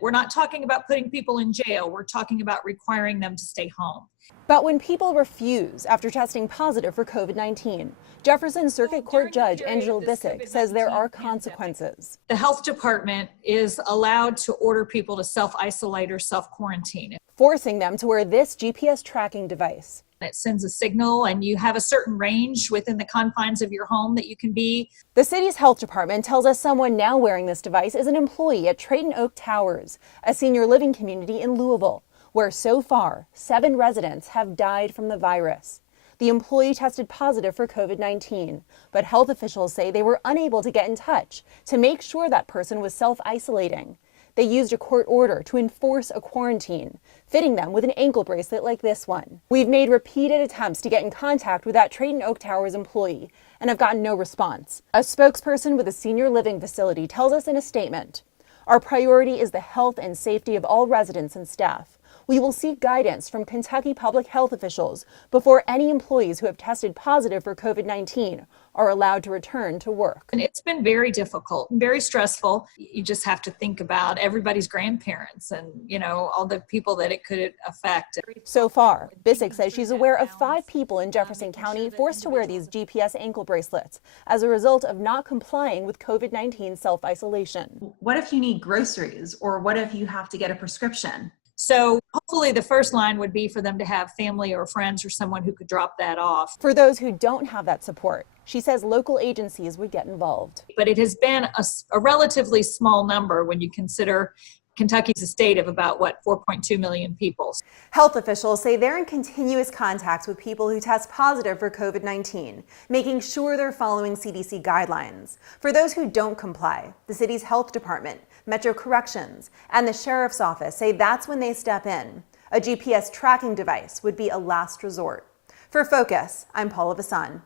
We're not talking about putting people in jail. We're talking about requiring them to stay home. But when people refuse after testing positive for COVID-19, Jefferson Circuit Court Judge Angela Bissick says there are consequences. The health department is allowed to order people to self-isolate or self-quarantine, forcing them to wear this GPS tracking device. It sends a signal, and you have a certain range within the confines of your home that you can be. The city's health department tells us someone now wearing this device is an employee at Trayton Oak Towers, a senior living community in Louisville, where so far 7 residents have died from the virus. The employee tested positive for COVID-19, but health officials say they were unable to get in touch to make sure that person was self-isolating. They used a court order to enforce a quarantine, fitting them with an ankle bracelet like this one. We've made repeated attempts to get in contact with that Trayton Oak Towers employee and have gotten no response. A spokesperson with a senior living facility tells us in a statement, "Our priority is the health and safety of all residents and staff. We will seek guidance from Kentucky public health officials before any employees who have tested positive for COVID-19 are allowed to return to work." And it's been very difficult and very stressful. You just have to think about everybody's grandparents and, all the people that it could affect. So far, Bissick says she's aware of 5 people in Jefferson County forced to wear these GPS ankle bracelets as a result of not complying with COVID-19 self-isolation. What if you need groceries, or what if you have to get a prescription? So hopefully the first line would be for them to have family or friends or someone who could drop that off. For those who don't have that support, she says local agencies would get involved. But it has been a relatively small number when you consider Kentucky's a state of about, 4.2 million people. Health officials say they're in continuous contact with people who test positive for COVID-19, making sure they're following CDC guidelines. For those who don't comply, the city's health department, Metro Corrections, and the sheriff's office say that's when they step in. A GPS tracking device would be a last resort. For Focus, I'm Paula Vasan.